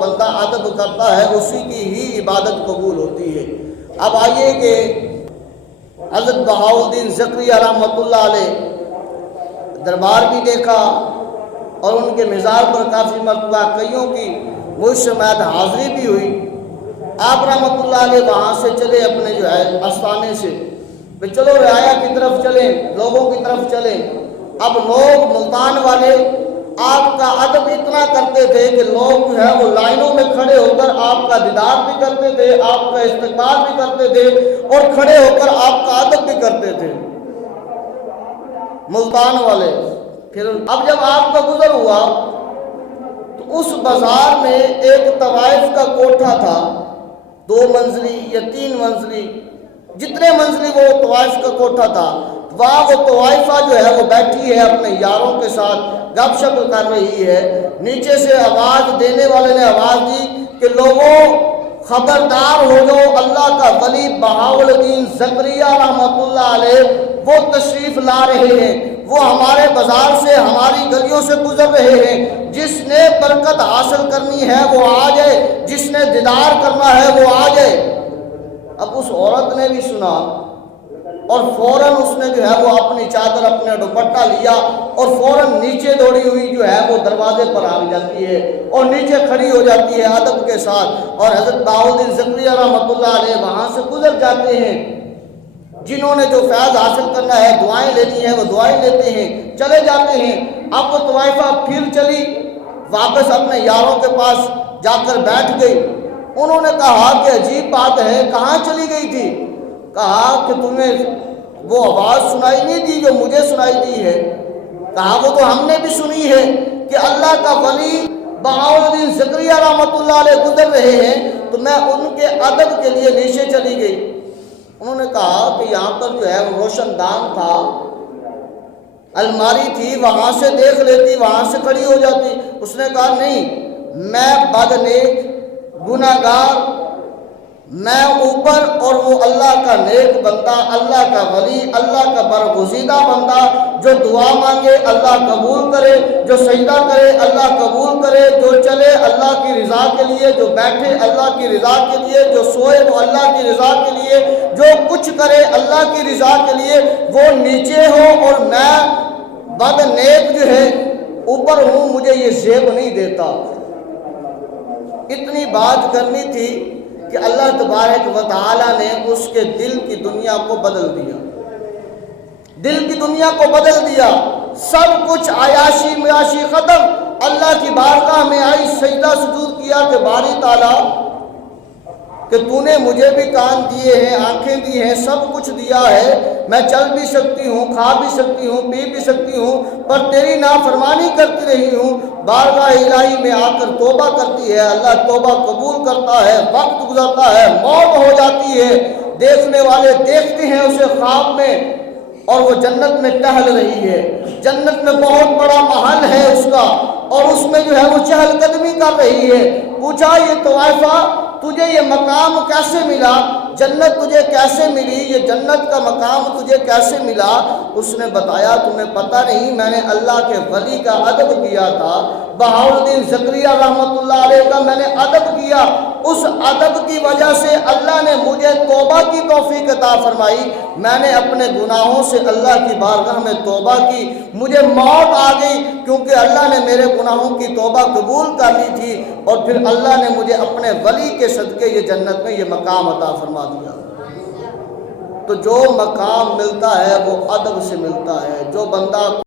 بندہ ادب کرتا ہے اسی کی ہی عبادت قبول ہوتی ہے۔ اب آئیے کہ حضرت بہاؤالدین زکریا رحمۃ اللہ علیہ دربار بھی دیکھا اور ان کے مزار پر کافی مرتبہ کئیوں کی مجتمعات حاضری بھی ہوئی۔ آپ رحمۃ اللہ علیہ وہاں سے چلے اپنے جو ہے آستانے سے، چلو رعایا کی طرف چلیں، لوگوں کی طرف چلیں۔ اب لوگ ملتان والے آپ کا ادب اتنا کرتے تھے کہ لوگ جو ہے وہ لائنوں میں کھڑے ہو کر آپ کا دیدار بھی کرتے تھے، آپ کا استقبال بھی کرتے تھے اور کھڑے ہو کر آپ کا ادب بھی کرتے تھے ملتان والے۔ پھر اب جب آپ کا گزر ہوا تو اس بازار میں ایک طوائف کا کوٹھا تھا، 2 منزلی یا 3 منزلی، جتنے منزلی وہ طوائف کا کوٹھا تھا۔ وہاں وہ طوائفہ جو ہے وہ بیٹھی ہے اپنے یاروں کے ساتھ گپ شپ کر رہی ہے۔ نیچے سے آواز دینے والے نے آواز دی کہ لوگوں خبردار ہو جاؤ، اللہ کا ولی بہاؤالدین زکریا رحمۃ اللہ علیہ وہ تشریف لا رہے ہیں، وہ ہمارے بازار سے ہماری گلیوں سے گزر رہے ہیں۔ جس نے برکت حاصل کرنی ہے وہ آ جائے، جس نے دیدار کرنا ہے وہ آ جائے۔ اب اس عورت نے بھی سنا اور فوراً اس نے جو ہے وہ اپنی چادر اپنا دوپٹہ لیا اور فوراً نیچے دوڑی ہوئی جو ہے وہ دروازے پر آ جاتی ہے اور نیچے کھڑی ہو جاتی ہے ادب کے ساتھ، اور حضرت بہاؤالدین زکریا رحمۃ اللہ علیہ وہاں سے گزر جاتے ہیں۔ جنہوں نے جو فیض حاصل کرنا ہے، دعائیں لینی ہے، وہ دعائیں لیتے ہیں، چلے جاتے ہیں۔ اب وہ طوائفہ پھر چلی واپس اپنے یاروں کے پاس جا کر بیٹھ گئی۔ انہوں نے کہا کہ عجیب بات ہے، کہاں چلی گئی تھی؟ کہا کہ تمہیں وہ آواز سنائی نہیں دی جو مجھے سنائی دی ہے؟ کہا وہ تو ہم نے بھی سنی ہے کہ اللہ کا ولی بہاؤالدین زکریا رحمۃ اللہ علیہ گزر رہے ہیں، تو میں ان کے ادب کے لیے نیچے چلی گئی۔ انہوں نے کہا کہ یہاں پر جو ہے وہ روشن دان تھا، الماری تھی، وہاں سے دیکھ لیتی، وہاں سے کھڑی ہو جاتی۔ اس نے کہا نہیں، میں بدنیک گناہگار، میں اوپر اور وہ اللہ کا نیک بندہ، اللہ کا ولی، اللہ کا برگزیدہ بندہ، جو دعا مانگے اللہ قبول کرے، جو سجدہ کرے اللہ قبول کرے، جو چلے اللہ کی رضا کے لیے، جو بیٹھے اللہ کی رضا کے لیے، جو سوئے وہ اللہ کی رضا کے لیے، جو کچھ کرے اللہ کی رضا کے لیے، وہ نیچے ہو اور میں بد نیک جو ہے اوپر ہوں، مجھے یہ زیب نہیں دیتا۔ اتنی بات کرنی تھی کہ اللہ تبارک و تعالیٰ نے اس کے دل کی دنیا کو بدل دیا، دل کی دنیا کو بدل دیا۔ سب کچھ عیاشی میاشی ختم، اللہ کی بارگاہ میں آئی، سجدہ سجود کیا کہ باری تعالیٰ کہ تو نے مجھے بھی کان دیے ہیں، آنکھیں دی ہیں، سب کچھ دیا ہے، میں چل بھی سکتی ہوں، کھا بھی سکتی ہوں، پی بھی سکتی ہوں، پر تیری نافرمانی کرتی رہی ہوں۔ بارگاہ الہی میں آ کر توبہ کرتی ہے، اللہ توبہ قبول کرتا ہے، وقت گزرتا ہے، موت ہو جاتی ہے، دیکھنے والے دیکھتے ہیں اسے خواب میں اور وہ جنت میں ٹہل رہی ہے، جنت میں بہت بڑا محل ہے اس کا، اور اس میں جو ہے وہ چہل قدمی کر رہی ہے۔ پوچھا یہ طوائفہ تجھے یہ مقام کیسے ملا، جنت تجھے کیسے ملی، یہ جنت کا مقام تجھے کیسے ملا؟ اس نے بتایا تمہیں پتہ نہیں، میں نے اللہ کے ولی کا ادب کیا تھا، بہاؤالدین زکریا رحمۃ اللہ علیہ کا میں نے ادب کیا، اس ادب کی وجہ سے اللہ نے مجھے توبہ کی توفیق عطا فرمائی، میں نے اپنے گناہوں سے اللہ کی بارگاہ میں توبہ کی، مجھے موت آ گئی کیونکہ اللہ نے میرے گناہوں کی توبہ قبول کر لی تھی، اور پھر اللہ نے مجھے اپنے ولی کے صدقے یہ جنت میں یہ مقام عطا فرما دیا۔ تو جو مقام ملتا ہے وہ ادب سے ملتا ہے، جو بندہ